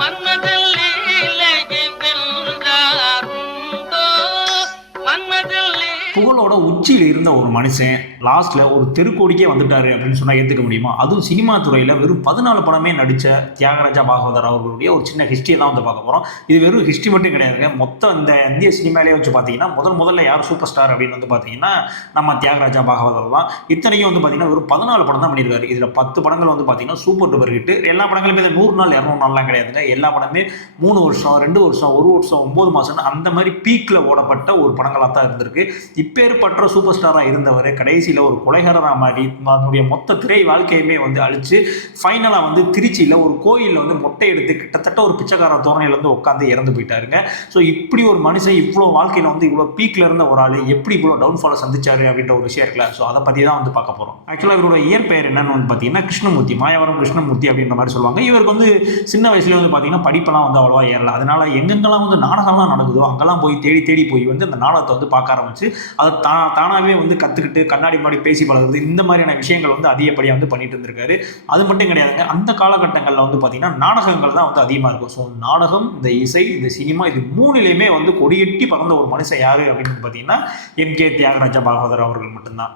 மன்மதன் லீலையை வென்றாருண்டோ மன்மதன் புகழோட உச்சியில் இருந்த ஒரு மனுஷன் லாஸ்ட்டில் ஒரு தெருக்கோடிக்கே வந்துட்டாரு அப்படின்னு சொன்னால் ஏற்றுக்க முடியுமா? அதுவும் சினிமா துறையில் வெறும் 14 படமே நடித்த தியாகராஜா பாகவதர் அவர்களுடைய ஒரு சின்ன ஹிஸ்ட்ரியை தான் வந்து பார்க்க போகிறோம். இது வெறும் ஹிஸ்ட்ரி மட்டும் கிடையாதுங்க. மொத்தம் இந்த இந்திய சினிமாலே வச்சு பார்த்தீங்கன்னா முதல்ல யார் சூப்பர் ஸ்டார் அப்படின்னு வந்து பார்த்தீங்கன்னா நம்ம தியாகராஜா பாகவதர் தான். இத்தனைக்கும் வந்து பார்த்தீங்கன்னா வெறும் 14 படம் தான் பண்ணியிருக்காரு. இதில் 10 படங்கள் வந்து பார்த்தீங்கன்னா சூப்பர் டூப்பர் ஹிட். எல்லா படங்களுமே 100 நாள் 200 நாள்லாம் கிடையாதுங்க. எல்லா படமே 3 வருஷம் 2 வருஷம் 1 வருஷம் 9 மாதம் அந்த மாதிரி பீக்கில் ஓடப்பட்ட ஒரு படங்களாக தான் இருந்திருக்கு. இப்பேற்பட்ட சூப்பர் ஸ்டாராக இருந்தவர் கடைசியில் ஒரு கொலைகாரராக மாறி அதனுடைய மொத்த திரை வாழ்க்கையுமே வந்து அழிச்சு ஃபைனலாக வந்து திருச்சியில் ஒரு கோயிலில் வந்து மொட்டை எடுத்து கிட்டத்தட்ட ஒரு பிச்சைக்கார தோரணையில் வந்து உட்காந்து இறந்து போயிட்டாருங்க. ஸோ இப்படி ஒரு மனுஷன் இவ்வளோ வாழ்க்கையில் வந்து இவ்வளோ பீக்கில் இருந்த ஒரு ஆள் எப்படி இவ்வளோ டவுன்ஃபாலை சந்திச்சாரு அப்படின்ற ஒரு விஷயம் இருக்குல்ல. ஸோ அதை பற்றி தான் வந்து பார்க்க போகிறோம். ஆக்சுவலாக இவரோட இயற்பெயர் என்னன்னு வந்து பார்த்தீங்கன்னா கிருஷ்ணமூர்த்தி, மாயவரம் கிருஷ்ணமூர்த்தி அப்படின்ற மாதிரி சொல்லுவாங்க. இவருக்கு வந்து சின்ன வயசுலேயே வந்து பார்த்தீங்கன்னா படிப்பெல்லாம் வந்து அவ்வளோவா ஏறல. அதனால எங்கெங்கெல்லாம் வந்து நாடகம்லாம் நடக்குதோ அங்கெல்லாம் போய் தேடி போய் வந்து அந்த நாடகத்தை வந்து பார்க்க ஆரம்பிச்சு அதை தானாகவே வந்து கற்றுக்கிட்டு கண்ணாடி முன்னாடி பேசி பழகுது இந்த மாதிரியான விஷயங்கள் வந்து அதிகப்படியாக வந்து பண்ணிட்டு இருந்திருக்காரு. அது மட்டும் கிடையாதுங்க. அந்த காலகட்டங்களில் வந்து பார்த்தீங்கன்னா நாடகங்கள் தான் வந்து அதிகமாக இருக்கும். ஸோ நாடகம், இந்த இசை, இந்த சினிமா, இது மூணுலேயுமே வந்து கொடியெட்டி பறந்த ஒரு மனுஷன் யாரு அப்படின்னு பார்த்தீங்கன்னா எம்கே தியாகராஜா பாகவதர் அவர்கள் மட்டும்தான்.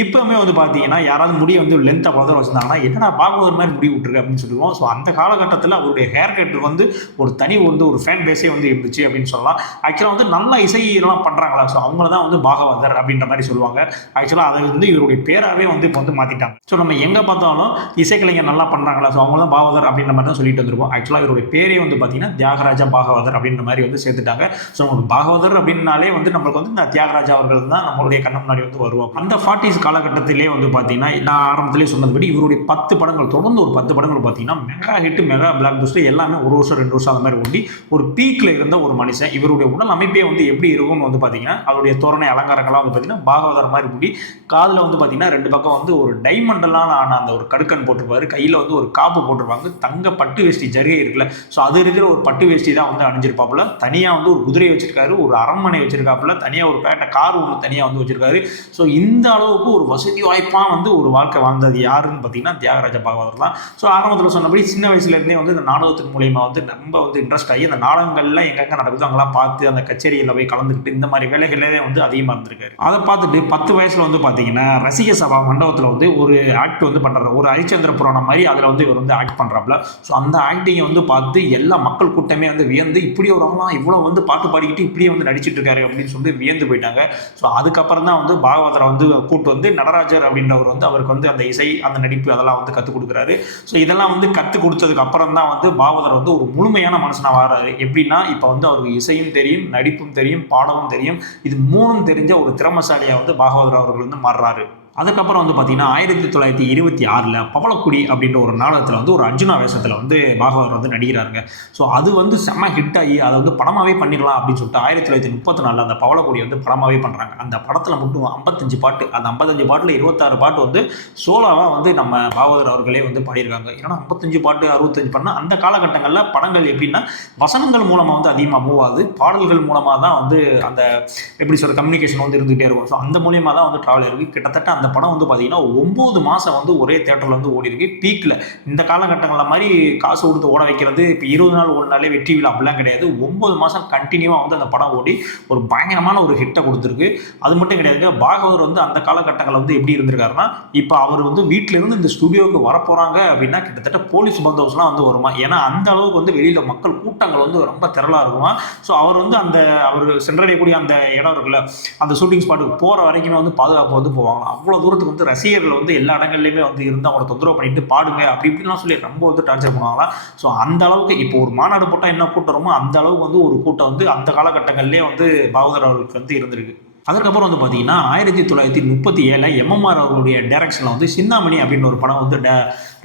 இப்போவுமே வந்து பார்த்தீங்கன்னா யாராவது முடி வந்து லென்த்தாக வளர்ந்து வச்சுருந்தாங்கன்னா என்னடா பாகவதர் மாதிரி முடி விட்டுருக்கு அப்படின்னு சொல்லுவோம். ஸோ அந்த காலகட்டத்தில் அவருடைய ஹேர் கட்டுக்கு வந்து ஒரு தனி வந்து ஒரு ஃபேன் பேஸே வந்து இருந்துச்சு அப்படின்னு சொல்லலாம். ஆக்சுவலாக வந்து நல்ல இசையெல்லாம் பண்ணுறாங்களா, ஸோ அவங்கள தான் வந்து பாகவதர் அப்படின்ற மாதிரி சொல்லுவாங்க. ஆக்சுவலாக அதை வந்து இவருடைய பேராகவே வந்து இப்போ வந்து மாற்றிட்டாங்க. ஸோ நம்ம எங்கே பார்த்தாலும் இசைக்கலைஞர் நல்லா பண்ணுறாங்களா, ஸோ அவங்க தான் பாகவதர் அப்படின்ற மாதிரி தான் சொல்லிட்டு வந்திருப்போம். ஆக்சுவலாக இவருடைய பேரே வந்து பார்த்தீங்கன்னா தியாகராஜா பாகவதர் அப்படின்ற மாதிரி வந்து சேர்த்துட்டாங்க. ஸோ நமக்கு பாகவதர் அப்படின்னாலே வந்து நம்மளுக்கு வந்து இந்த தியாகராஜா அவர்கள் தான் நம்மளுடைய கண்ணு முன்னாடி வந்து வருவோம். அந்த 40s காலகட்டத்திலே வந்து பார்த்தீங்கன்னா நான் ஆரம்பத்திலே சொன்னதுபடி இவருடைய 10 படங்கள் தொடர்ந்து ஒரு 10 படங்கள் பார்த்தீங்கன்னா mega hit, mega black Bastar எல்லாமே ஒரு வருஷம் 2 வருஷம் அந்த மாதிரி ஓடி ஒரு பீக்கில் இருந்த ஒரு மனுஷன். இவருடைய உடல் அமைப்பே வந்து எப்படி இருக்கும்னு வந்து பார்த்தீங்கன்னா அவருடைய தோரணை அலங்காரங்கள்லாம் வந்து பார்த்தீங்கன்னா பாகவதர் மாதிரி முடி, காதில் வந்து பார்த்தீங்கன்னா 2 பக்கம் வந்து ஒரு டைமண்டெல்லாம் ஆன அந்த ஒரு கடுக்கன் போட்டிருப்பாரு, கையில் வந்து ஒரு காப்பு போட்டிருப்பாங்க, தங்க பட்டு வேஷ்டி ஜரிகை இருக்குல்ல, ஸோ அது இருக்கிற ஒரு பட்டு வேஷ்டி தான் வந்து அணிஞ்சிருப்பாப்புல. தனியாக வந்து ஒரு குதிரை வச்சிருக்காரு, ஒரு அரண்மனை வச்சிருக்காப்புல, தனியாக ஒரு பேட்டை கார் ஒன்று தனியாக வந்து வச்சிருக்காரு. ஸோ இந்த அளவுக்கு ஒரு வசதி வாய்ப்பாக வந்து ஒரு வாழ்க்கை வாழ்ந்தது யாருன்னு பார்த்தீங்கன்னா தியாகராஜா பாகவதர் தான். ஸோ ஆரம்பத்தில் சொன்னபடி சின்ன வயசுலேருந்தே வந்து இந்த நாடகத்தின் மூலயமா வந்து ரொம்ப வந்து இன்ட்ரெஸ்ட் ஆகி அந்த நாடகங்கள்லாம் எங்கெங்கே நடக்குதோ அங்கெல்லாம் பார்த்து அந்த கச்சேரியில் போய் கலந்துக்கிட்டு இந்த மாதிரி வேலைகளே வந்து அதிகமாக இருந்திருக்காரு. அதை பார்த்துட்டு 10 வயசில் வந்து பார்த்தீங்கன்னா ரசிக சபா மண்டபத்தில் வந்து ஒரு ஆக்ட் வந்து பண்ணுறாரு, ஒரு ஹரிச்சந்திர புராணம் மாதிரி அதில் வந்து இவர் வந்து ஆக்ட் பண்ணுறாப்புல. ஸோ அந்த ஆக்டிங்கை வந்து பார்த்து எல்லா மக்கள் கூட்டமே வந்து வியந்து இப்படி ஒரு ஆளாம் இவ்வளோ வந்து பாட்டு பாடிக்கிட்டு இப்படியே வந்து நடிச்சிட்டு இருக்காரு அப்படின்னு சொல்லிட்டு வியந்து போயிட்டாங்க. ஸோ அதுக்கப்புறம் தான் வந்து பாகவதரை வந்து கூட்டு வந்து நடராஜர் அப்படின்றவர் வந்து அவருக்கு வந்து அந்த இசை, அந்த நடிப்பு அதெல்லாம் வந்து கற்றுக் கொடுக்குறாரு. ஸோ இதெல்லாம் வந்து கற்றுக் கொடுத்ததுக்கு அப்புறம் தான் வந்து பாகவதர் வந்து ஒரு முழுமையான மனுஷனாக வராரு. எப்படின்னா இப்போ வந்து அவருக்கு இசையும் தெரியும், நடிப்பும் தெரியும், பாடவும் தெரியும். இது மூணும் தெரிஞ்ச ஒரு திறமசாலியாக வந்து பாகவதர் அவர்கள் வந்து மாறுறாரு. அதுக்கப்புறம் வந்து பார்த்தீங்கன்னா 1926 பவளக்குடி அப்படின்ற ஒரு நாடகத்தில் வந்து ஒரு அர்ஜுனா வேஷத்தில் வந்து பாகவதர் வந்து நடிக்கிறாருங்க. ஸோ அது வந்து செம்ம ஹிட் ஆகி அதை வந்து படமாகவே பண்ணிடலாம் அப்படின்னு சொல்லிட்டு 1934 அந்த பவளக்குடி வந்து படமாகவே பண்ணுறாங்க. அந்த படத்தில் மட்டும் 55 பாட்டு, அந்த 55 பாட்டில் 26 பாட்டு வந்து சோலாவாக வந்து நம்ம பாகவதர் அவர்களே வந்து பாடியிருக்காங்க. ஏன்னா 55 பாட்டு 65 பாட்டுனா அந்த காலகட்டங்களில் படங்கள் எப்படின்னா வசனங்கள் மூலமாக வந்து அதிகமாக மூவ் ஆகுது, பாடல்கள் மூலமாக தான் வந்து அந்த எப்படி சொல்கிற கம்யூனிகேஷன் வந்து இருந்துகிட்டே இருக்கும். ஸோ அந்த மூலியமாக தான் வந்து ட்ராவல் இருக்குது. கிட்டத்தட்ட அந்த படம் வந்து பார்த்தீங்கன்னா 9 மாதம் வந்து ஒரே தேட்டரில் வந்து ஓடி இருக்கு பீக்கில். இந்த காலகட்டங்களில் மாதிரி காசு கொடுத்து ஓட வைக்கிறது இப்போ 20 நாள் ஓடினாலே வெற்றி விழா அப்படிலாம் கிடையாது. 9 மாதம் கண்டினியூவாக வந்து அந்த படம் ஓடி ஒரு பயங்கரமான ஒரு ஹிட்டை கொடுத்துருக்கு. அது மட்டும் கிடையாதுங்க, பாகவதர் வந்து அந்த காலகட்டங்களில் வந்து எப்படி இருந்திருக்காருன்னா இப்போ அவர் வந்து வீட்டிலேருந்து இந்த ஸ்டுடியோவுக்கு வரப்போகிறாங்க அப்படின்னா கிட்டத்தட்ட போலீஸ் பந்தோபஸ்லாம் வந்து வருமா. ஏன்னா அந்த அளவுக்கு வந்து வெளியில் மக்கள் கூட்டங்கள் வந்து ரொம்ப திரளாக இருக்குமா. ஸோ அவர் வந்து அந்த அவர் சென்றடையக்கூடிய அந்த இடம் இருக்குல்ல, அந்த ஷூட்டிங் ஸ்பாட்டுக்கு போகிற வரைக்குமே வந்து பாதுகாப்பு வந்து போவாங்க. அவ்வளோ தூரத்துக்கு வந்து ரசிகர்கள் வந்து எல்லா இடங்கள்லையுமே வந்து இருந்து அவங்களை தொந்தரவு பண்ணிட்டு பாடுங்க அப்படி இப்படிலாம் சொல்லி ரொம்ப வந்து டார்ச்சர் பண்ணுவாங்களாம். ஸோ அந்த அளவுக்கு இப்போ ஒரு மாநாடு போட்டால் என்ன கூட்டமோ அந்த அளவுக்கு வந்து ஒரு கூட்டம் வந்து அந்த காலகட்டங்கள்லேயே வந்து பாகவதர் அவர்களுக்கு வந்து இருந்திருக்கு. அதுக்கப்புறம் வந்து பார்த்தீங்கன்னா 1937 எம்எம்ஆர் அவர்களுடைய டைரக்ஷனில் வந்து சிந்தாமணி அப்படின்னு ஒரு படம் வந்து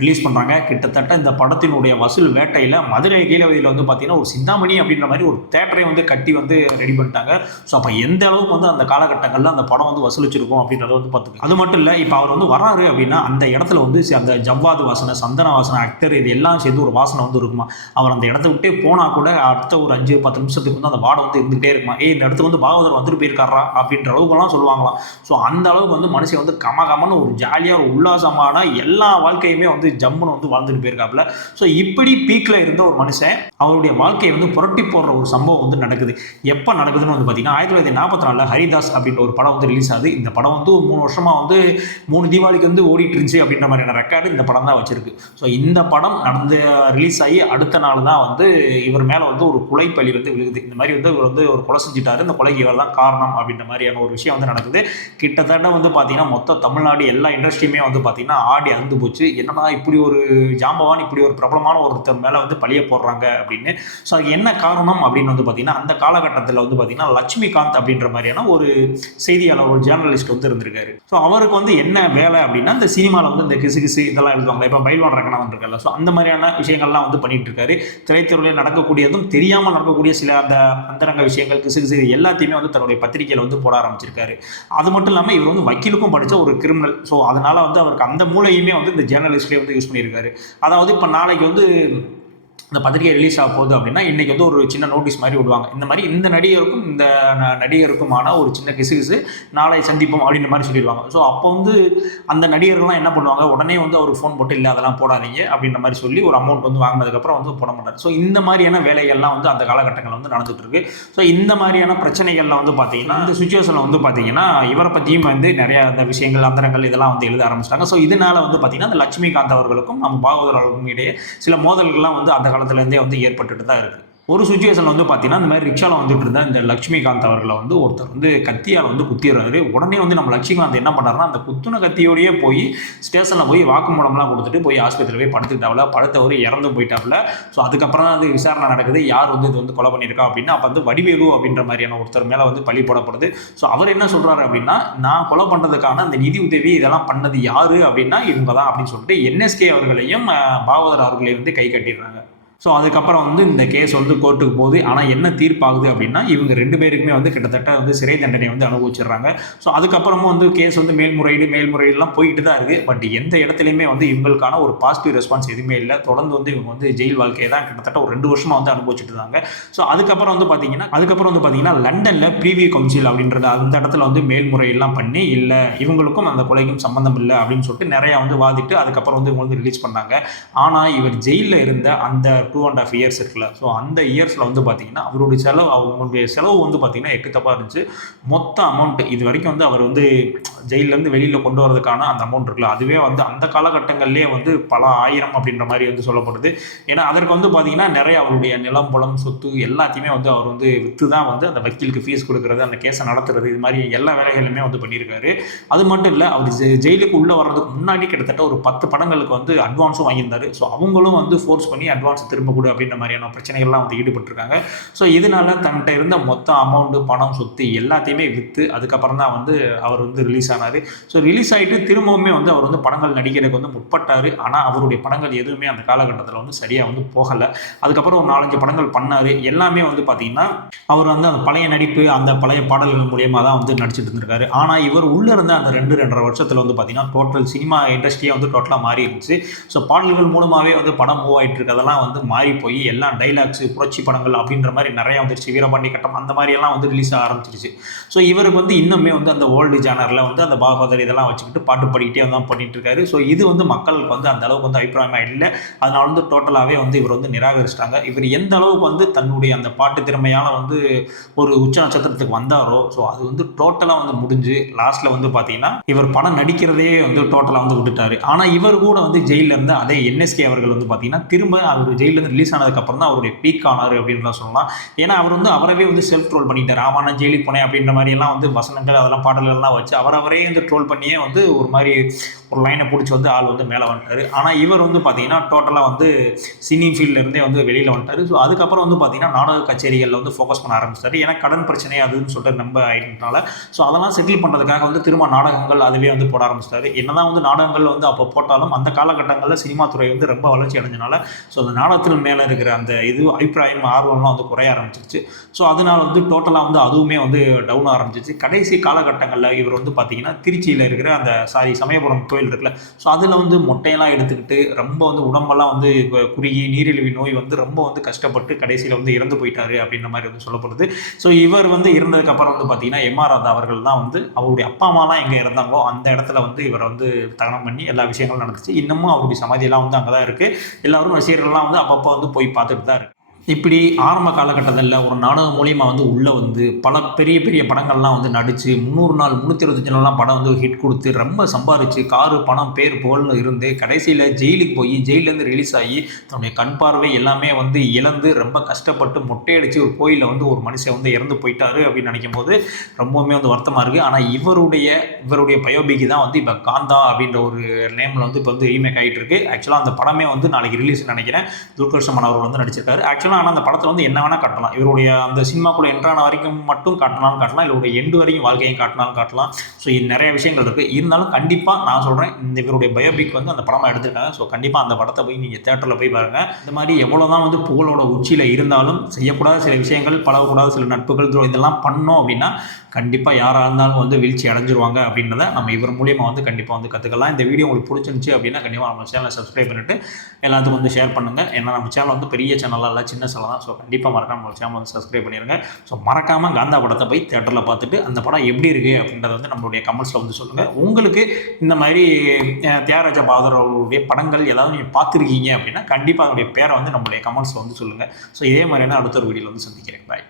ரிலீஸ் பண்ணுறாங்க. கிட்டத்தட்ட இந்த படத்தினுடைய வசூல் வேட்டையில் மதுரை கீழவதியில் வந்து பார்த்தீங்கன்னா ஒரு சிந்தாமணி அப்படின்ற மாதிரி ஒரு தேட்டரை வந்து கட்டி வந்து ரெடி பண்ணிட்டாங்க. ஸோ அப்போ எந்த அளவுக்கு வந்து அந்த காலகட்டங்களில் அந்த படம் வந்து வசூலிச்சிருக்கும் அப்படின்றத வந்து பார்த்துக்கு. அது மட்டும் இல்லை, இப்போ அவர் வந்து வராரு அப்படின்னா அந்த இடத்துல வந்து அந்த ஜவ்வாது வாசனை, சந்தன வாசனை, அக்தர் இது எல்லாம் சேர்ந்து ஒரு வாசனை வந்து இருக்குமா. அவர் அந்த இடத்த விட்டே போனால் கூட அடுத்த ஒரு 5-10 நிமிஷத்துக்கு வந்து அந்த வாடை வந்து இருந்துகிட்டே இருக்குமா. இந்த இடத்துல வந்து பாகவதர் வந்துட்டு போயிருக்காரா அப்படின்ற அளவுக்குலாம் சொல்லுவாங்களாம். ஸோ அந்த அளவுக்கு வந்து மனுஷன் வந்து கமகமன்னு ஒரு ஜாலியாக ஒரு உல்லாசமான எல்லா வாழ்க்கையுமே வந்து வந்து ஜம்முன்னு வந்து வாழ்ந்துட்டு போயிருக்காப்புல. ஸோ இப்படி பீக்கில் இருந்த ஒரு மனுஷன் அவருடைய வாழ்க்கையை வந்து புரட்டி போடுற ஒரு சம்பவம் வந்து நடக்குது. எப்போ நடக்குதுன்னு வந்து பார்த்தீங்கன்னா 1944 ஹரிதாஸ் அப்படின்ற ஒரு படம் வந்து ரிலீஸ் ஆகுது. இந்த படம் வந்து 3 வருஷமாக வந்து 3 தீபாவளிக்கு வந்து ஓடிட்டு இருந்துச்சு அப்படின்ற மாதிரியான ரெக்கார்டு இந்த படம் தான் வச்சிருக்கு. ஸோ இந்த படம் ரிலீஸ் ஆகி அடுத்த நாள் தான் வந்து இவர் மேலே வந்து ஒரு கொலை பழி வந்து விழுகுது. இந்த மாதிரி வந்து இவர் வந்து ஒரு கொலை செஞ்சுட்டாரு, இந்த கொலைக்கு இவர் தான் காரணம் அப்படின்ற மாதிரியான ஒரு விஷயம் வந்து நடக்குது. கிட்டத்தட்ட வந்து பார்த்தீங்கன்னா மொத்த தமிழ்நாடு எல்லா இண்டஸ்ட்ரியுமே வந்து பார்த்தீங்கன்னா ஆடி அந்து போச்சு. என்னன்னா இப்படி ஒரு ஜாம்பவான், இப்படி ஒரு பிரபலமான ஒருத்தர் மேலே வந்து பழிய போடுறாங்க அப்படின்னு. ஸோ அது என்ன காரணம் அப்படின்னு வந்து பார்த்தீங்கன்னா அந்த காலகட்டத்தில் வந்து பார்த்தீங்கன்னா லட்சுமிகாந்த் அப்படின்ற மாதிரியான ஒரு செய்தியாளர், ஒரு ஜேர்னலிஸ்ட் வந்து இருந்திருக்காரு. ஸோ அவருக்கு வந்து என்ன வேலை அப்படின்னா இந்த சினிமாவில் வந்து இந்த கிசு இதெல்லாம் எழுதுவாங்க. இப்போ பைல்வான் ரங்கநாதன் இருக்கார்ல, ஸோ அந்த மாதிரியான விஷயங்கள்லாம் வந்து பண்ணிட்டு இருக்காரு. திரைத்துறையில் நடக்கக்கூடியதும் தெரியாமல் நடக்கக்கூடிய சில அந்த அந்தரங்க விஷயங்கள் கிசு எல்லாத்தையுமே வந்து தன்னுடைய பத்திரிகையில் வந்து போட ஆரம்பிச்சிருக்காரு. அது மட்டும் இல்லாமல் இவர் வந்து வக்கீலுக்கும் படித்த ஒரு கிரிமினல். ஸோ அதனால வந்து அவருக்கு அந்த மூளையுமே வந்து இந்த ஜேர்னலிஸ்ட்லேயே வந்து யூஸ் பண்ணியிருக்காரு. அதாவது இப்போ நாளைக்கு வந்து இந்த பத்திரிகை ரிலீஸ் ஆக போகுது அப்படின்னா இன்றைக்கி வந்து ஒரு சின்ன நோட்டீஸ் மாதிரி விடுவாங்க. இந்த மாதிரி இந்த நடிகருக்கும் இந்த நடிகருக்குமான ஒரு சின்ன கிசு நாளை சந்திப்போம் அப்படின்ற மாதிரி சொல்லிடுவாங்க. ஸோ அப்போ வந்து அந்த நடிகர்கள்லாம் என்ன பண்ணுவாங்க, உடனே வந்து அவர் ஃபோன் போட்டு இல்லை அதெல்லாம் போடாதீங்க அப்படின்ற மாதிரி சொல்லி ஒரு அமௌண்ட் வந்து வாங்கினதுக்கப்புறம் வந்து போட மாட்டார். ஸோ இந்த மாதிரியான வேலைகள்லாம் வந்து அந்த காலகட்டங்களில் வந்து நடந்துட்டு இருக்கு. ஸோ இந்த மாதிரியான பிரச்சனைகள்லாம் வந்து பார்த்தீங்கன்னா இந்த சுச்சுவேஷனில் வந்து பார்த்தீங்கன்னா இவரை பற்றியும் வந்து நிறைய அந்த விஷயங்கள் அந்தரங்கள் இதெல்லாம் வந்து எழுத ஆரம்பிச்சிட்டாங்க. ஸோ இதனால வந்து பார்த்தீங்கன்னா அந்த லட்சுமிகாந்த் அவர்களுக்கும் நம்ம பாகவதர் அவர்களுக்கும் இடையே சில மோதல்கள்லாம் வந்து அந்த காலத்துலேருந்தே வந்து ஏற்பட்டுட்டு தான் இருக்குது. ஒரு சுச்சுவேஷனில் வந்து பார்த்தீங்கன்னா இந்த மாதிரி ரிக்ஷாவில் வந்துட்டு இருந்த இந்த லட்சுமிகாந்த் அவர்களை வந்து ஒருத்தர் வந்து கத்தியால் வந்து குத்திடுறாரு. உடனே வந்து நம்ம லட்சுமிகாந்த் என்ன பண்ணுறாருன்னா அந்த குத்துன கத்தியோடையே போய் ஸ்டேஷனில் போய் வாக்குமூலம்லாம் கொடுத்துட்டு போய் ஆஸ்பத்திரியில் போய் படுத்துக்கிட்டாவில், படுத்தவர் இறந்து போயிட்டாப்புல. ஸோ அதுக்கப்புறம் தான் அது விசாரணை நடக்குது, யார் வந்து இது வந்து கொலை பண்ணியிருக்கா அப்படின்னா அப்போ வந்து வடிவேலு அப்படின்ற மாதிரியான ஒருத்தர் மேலே வந்து பழி போடப்படுது. ஸோ அவர் என்ன சொல்கிறாரு அப்படின்னா நான் கொலை பண்ணுறதுக்கான அந்த நிதி உதவி இதெல்லாம் பண்ணது யார் அப்படின்னா இவங்க தான் அப்படின்னு சொல்லிட்டு என்எஸ்கே அவர்களையும் பாகவதர் அவர்களையும் வந்து கை கட்டிடுறாங்க. ஸோ அதுக்கப்புறம் வந்து இந்த கேஸ் வந்து கோர்ட்டுக்கு போகுது. ஆனால் என்ன தீர்ப்பாகுது அப்படின்னா இவங்க 2 பேருக்குமே வந்து கிட்டத்தட்ட வந்து சிறை தண்டனை வந்து அனுபவிச்சிடுறாங்க. ஸோ அதுக்கப்புறமும் வந்து கேஸ் வந்து மேல்முறையீடுலாம் போயிட்டு தான் இருக்குது. பட் எந்த இடத்துலையுமே வந்து இவங்களுக்கான ஒரு பாசிட்டிவ் ரெஸ்பான்ஸ் எதுவுமே இல்லை. தொடர்ந்து வந்து இவங்க வந்து ஜெயில் வாழ்க்கையை தான் கிட்டத்தட்ட ஒரு 2 வருஷமாக வந்து அனுபவிச்சுட்டு இருந்தாங்க. ஸோ அதுக்கப்புறம் வந்து பார்த்தீங்கன்னா லண்டனில் ப்ரீவியூ கவுன்சில் அப்படின்றது அந்த இடத்துல வந்து மேல்முறையெல்லாம் பண்ணி இல்லை இவங்களுக்கும் அந்த கொலைக்கும் சம்மந்தம் இல்லை அப்படின்னு சொல்லிட்டு நிறையா வந்து வாதிட்டு அதுக்கப்புறம் வந்து இவங்க வந்து ரிலீஸ் பண்ணாங்க. ஆனால் இவர் ஜெயிலில் இருந்த அந்த 2.5 இயர்ஸ் இருக்குல்ல, ஸோ அந்த இயர்ஸில் வந்து பார்த்தீங்கன்னா அவங்களுடைய செலவு வந்து பார்த்தீங்கன்னா எக்குத்தப்பாக இருந்துச்சு. மொத்த அமௌண்ட் இது வரைக்கும் வந்து அவர் வந்து ஜெயிலேருந்து வெளியில் கொண்டு வரதுக்கான அந்த அமௌண்ட் இருக்குல்ல, அதுவே வந்து அந்த காலகட்டங்கள்லேயே வந்து பல ஆயிரம் அப்படின்ற மாதிரி வந்து சொல்லப்படுது. ஏன்னா அதற்கு வந்து பார்த்தீங்கன்னா நிறைய அவருடைய நிலம் புலம் சொத்து எல்லாத்தையுமே வந்து அவர் வந்து விற்று தான் வந்து அந்த வக்கீலுக்கு ஃபீஸ் கொடுக்குறது, அந்த கேஸை நடத்துறது, இது மாதிரி எல்லா வேலைகளுமே வந்து பண்ணியிருக்காரு. அது மட்டும் இல்லை, அவர் ஜெயிலுக்கு உள்ளே வர்றதுக்கு முன்னாடி கிட்டத்தட்ட ஒரு 10 படங்களுக்கு வந்து அட்வான்ஸும் வாங்கியிருந்தார். ஸோ அவங்களும் வந்து ஃபோர்ஸ் பண்ணி அட்வான்ஸ் திரும்ப கூட அப்படின்ற மாதிரியான பிரச்சனைகள்லாம் வந்து ஈடுபட்டிருக்காங்க. ஸோ இதனால தன்கிட்ட இருந்த மொத்த அமௌண்ட்டு, பணம், சொத்து எல்லாத்தையுமே விற்று அதுக்கப்புறம் தான் வந்து அவர் வந்து ரிலீஸ் ஆனார். ஸோ ரிலீஸ் ஆகிட்டு திரும்பவுமே வந்து அவர் வந்து படங்கள் நடிக்கிறதுக்கு வந்து முற்பட்டார். ஆனால் அவருடைய படங்கள் எதுவுமே அந்த காலகட்டத்தில் வந்து சரியாக வந்து போகலை. அதுக்கப்புறம் ஒரு 4-5 படங்கள் பண்ணார். எல்லாமே வந்து பார்த்திங்கன்னா அவர் வந்து அந்த பழைய நடிப்பு, அந்த பழைய பாடல்கள் மூலியமாக தான் வந்து நடிச்சிட்டு இருந்திருக்காரு. ஆனால் இவர் உள்ளே இருந்த அந்த 2-2.5 வருஷத்தில் வந்து பார்த்திங்கன்னா டோட்டல் சினிமா இண்டஸ்ட்ரியே வந்து டோட்டலாக மாறி இருந்துச்சு. ஸோ பாடல்கள் மூலமாகவே வந்து படம் மூவ் ஆகிட்டு இருக்கிறதெல்லாம் வந்து மாறி போய் எல்லாம் டைலாக்ஸு, புரட்சி படங்கள் அப்படின்ற மாதிரி நிறையா வந்துருச்சு. வீரபாண்டி கட்டம் அந்த மாதிரியெல்லாம் வந்து ரிலீஸ் ஆக ஆரம்பிச்சிருச்சு. ஸோ இவருக்கு வந்து இன்னுமே வந்து அந்த ஓல்டு ஜானரில் வந்து அந்த பாகவதர் இதெல்லாம் வச்சுக்கிட்டு பாட்டு பாடிக்கிட்டே வந்து பண்ணிட்டு இருக்காரு. ஸோ இது வந்து மக்களுக்கு வந்து அந்த அளவுக்கு வந்து அபிப்பிராயமாக இல்லை. அதனால வந்து டோட்டலாகவே வந்து இவர் வந்து நிராகரிச்சிட்டாங்க. இவர் எந்த அளவுக்கு வந்து தன்னுடைய அந்த பாட்டு திறமையால் வந்து ஒரு உச்ச நட்சத்திரத்துக்கு வந்தாரோ, ஸோ அது வந்து டோட்டலாக வந்து முடிஞ்சு லாஸ்ட்டில் வந்து பார்த்தீங்கன்னா இவர் படம் நடிக்கிறதே வந்து டோட்டலாக வந்து விட்டுட்டாரு. ஆனால் இவர் கூட வந்து ஜெயிலில் இருந்து அதே என்எஸ்கே அவர்கள் வந்து பார்த்தீங்கன்னா திரும்ப அவர் ஜெயிலிருந்து ரிலீஸ் ஆனதுக்கப்புறம் தான் அவருடைய பீக் ஆனார் அப்படின்னு சொல்லலாம். ஏன்னா அவர் வந்து அவரவே வந்து செல்ஃப் ட்ரோல் பண்ணிட்டார். ஆமா நான் ஜெயிலுக்கு போனேன் அப்படின்ற மாதிரியெல்லாம் வந்து வசனங்கள் அதெல்லாம் பாடல்கள்லாம் வச்சு அவரவரே வந்து ட்ரோல் பண்ணியே வந்து ஒரு மாதிரி ஒரு லைனை பிடிச்சி வந்து ஆள் வந்து மேலே வந்துட்டார். ஆனால் இவர் வந்து பார்த்தீங்கன்னா டோட்டலாக வந்து சினி ஃபீல்ட்லேருந்தே வந்து வெளியில் வந்துட்டார். ஸோ அதுக்கப்புறம் வந்து பார்த்தீங்கன்னா நாடக கச்சேரிகளில் வந்து ஃபோக்கஸ் பண்ண ஆரம்பிச்சிட்டார். ஏன்னா கடன் பிரச்சனை அதுன்னு சொல்லிட்டு நம்ம ஆகிட்டனால ஸோ அதெல்லாம் செட்டில் பண்ணுறதுக்காக வந்து திரும்ப நாடகங்கள் அதுவே வந்து போட ஆரம்பிச்சிட்டாரு. என்னதான் வந்து நாடகங்கள் வந்து அப்போ போட்டாலும் அந்த காலகட்டங்களில் சினிமா துறை வந்து ரொம்ப வளர்ச்சி அடைஞ்சனால ஸோ அந்த நாடகத்தில் படத்தில் மேலே இருக்கிற அந்த அபிப்பிராயம் ஆர்வம்லாம் வந்து குறைய ஆரம்பிச்சிருச்சு. ஸோ அதனால் வந்து டோட்டலாக வந்து அதுவுமே வந்து டவுன் ஆரம்பிச்சிச்சு. கடைசி காலகட்டங்களில் இவர் வந்து பார்த்திங்கன்னா திருச்சியில் இருக்கிற அந்த சமயபுரம் கோயில் இருக்குல்ல, ஸோ அதில் வந்து மொட்டையெல்லாம் எடுத்துக்கிட்டு ரொம்ப வந்து உடம்பெல்லாம் வந்து குறுகி நீரிழிவு நோய் வந்து ரொம்ப வந்து கஷ்டப்பட்டு கடைசியில் வந்து இறந்து போயிட்டாரு அப்படின்ற மாதிரி வந்து சொல்லப்படுது. ஸோ இவர் வந்து இறந்ததுக்கப்புறம் வந்து பார்த்திங்கன்னா எம்ஆர் ராதா அவர்கள் தான் வந்து அவருடைய அப்பா அம்மாலாம் எங்கே இறந்தாங்களோ அந்த இடத்துல வந்து இவரை வந்து தகனம் பண்ணி எல்லா விஷயங்களும் நடந்துச்சு. இன்னமும் அவருடைய சமாதியெல்லாம் வந்து அங்கே தான் இருக்குது. எல்லாரும் ரசிகர்கள்லாம் வந்து அப்பப்போ வந்து போய் பார்த்துட்டு தான் இருக்கு. இப்படி ஆரம்ப காலகட்டத்தில் ஒரு நாடகம் மூலியமா வந்து உள்ளே வந்து பல பெரிய பெரிய படங்கள்லாம் வந்து நடித்து 300 நாள் 325 நாள்லாம் படம் வந்து ஹிட் கொடுத்து ரொம்ப சம்பாரித்து காரு பணம் பேர் புகழ்னு இருந்து கடைசியில் ஜெயிலுக்கு போய் ஜெயிலேருந்து ரிலீஸ் ஆகி தன்னுடைய கண் பார்வை எல்லாமே வந்து இழந்து ரொம்ப கஷ்டப்பட்டு மொட்டையடிச்சு ஒரு கோயிலில் வந்து ஒரு மனுஷன் வந்து இறந்து போயிட்டாரு அப்படின்னு நினைக்கும் போது ரொம்பவுமே வந்து வருத்தமாக இருக்குது. ஆனால் இவருடைய பயோபிக்கு தான் வந்து இப்போ காந்தா அப்படின்ற ஒரு நேமில் வந்து இப்போ வந்து ரீமேக் ஆகிட்டு இருக்கு. ஆக்சுவலாக அந்த படமே வந்து நாளைக்கு ரிலீஸ் நினைக்கிறேன். துல்கர் சல்மான் அவர்கள் வந்து நடிச்சிருக்காரு. ஆக்சுவலாக ஆனால் அந்த படத்தில் வந்து என்ன வேணால் காட்டலாம். இவருடைய அந்த சினிமாக்குள்ள என்ட்ரான வரைக்கும் மட்டும் காட்டலாம், இவருடைய எண்டு வரைக்கும் வாழ்க்கையும் காட்டலாம். ஸோ இது நிறைய விஷயங்கள் இருக்குது. இருந்தாலும் கண்டிப்பாக நான் சொல்கிறேன், இவருடைய பயோபிக் வந்து அந்த படமாக எடுத்திருக்காங்க. ஸோ கண்டிப்பாக அந்த படத்தை போய் நீங்கள் தேட்டரில் போய் பாருங்கள். இந்த மாதிரி எவ்வளோ தான் வந்து புகழோட உச்சியில் இருந்தாலும் செய்யக்கூடாத சில விஷயங்கள், பழகக்கூடாத சில நட்புகள் இதெல்லாம் பண்ணோம் அப்படின்னா கண்டிப்பாக யாராக இருந்தாலும் வந்து வீழ்ச்சி அடைஞ்சிருவாங்க அப்படின்றத நம்ம இவர் மூலியமாக வந்து கண்டிப்பாக வந்து கற்றுக்கலாம். இந்த வீடியோ உங்களுக்கு பிடிச்சிருந்துச்சி அப்படின்னா கண்டிப்பாக நம்ம சேனலை சப்ஸ்கிரைப் பண்ணிவிட்டு எல்லாத்துக்கும் வந்து ஷேர் பண்ணுங்கள். ஏன்னா நம்ம சேனல் வந்து பெரிய சேனலாக இல்லை, சின்ன சேனல் தான். ஸோ கண்டிப்பாக மறக்காமல் நம்ம சேனல் வந்து சப்ஸ்கிரைப் பண்ணிடுங்க. ஸோ மறக்காமல் காந்தா படத்தை போய் தேட்டரில் பார்த்துட்டு அந்த படம் எப்படி இருக்குது அப்படின்றத வந்து நம்மளுடைய கமெண்ட்ஸில் வந்து சொல்லுங்கள். உங்களுக்கு இந்த மாதிரி தியாகராஜா பாகவதர் அவருடைய படங்கள் ஏதாவது நீங்கள் பார்த்துருக்கீங்க அப்படின்னா கண்டிப்பாக அதனுடைய பேரை வந்து நம்மளுடைய கமெண்ட்ஸில் வந்து சொல்லுங்கள். ஸோ இதே மாதிரியான அடுத்த ஒரு வீடியோவில் வந்து சந்திக்கிறேன். பாய்.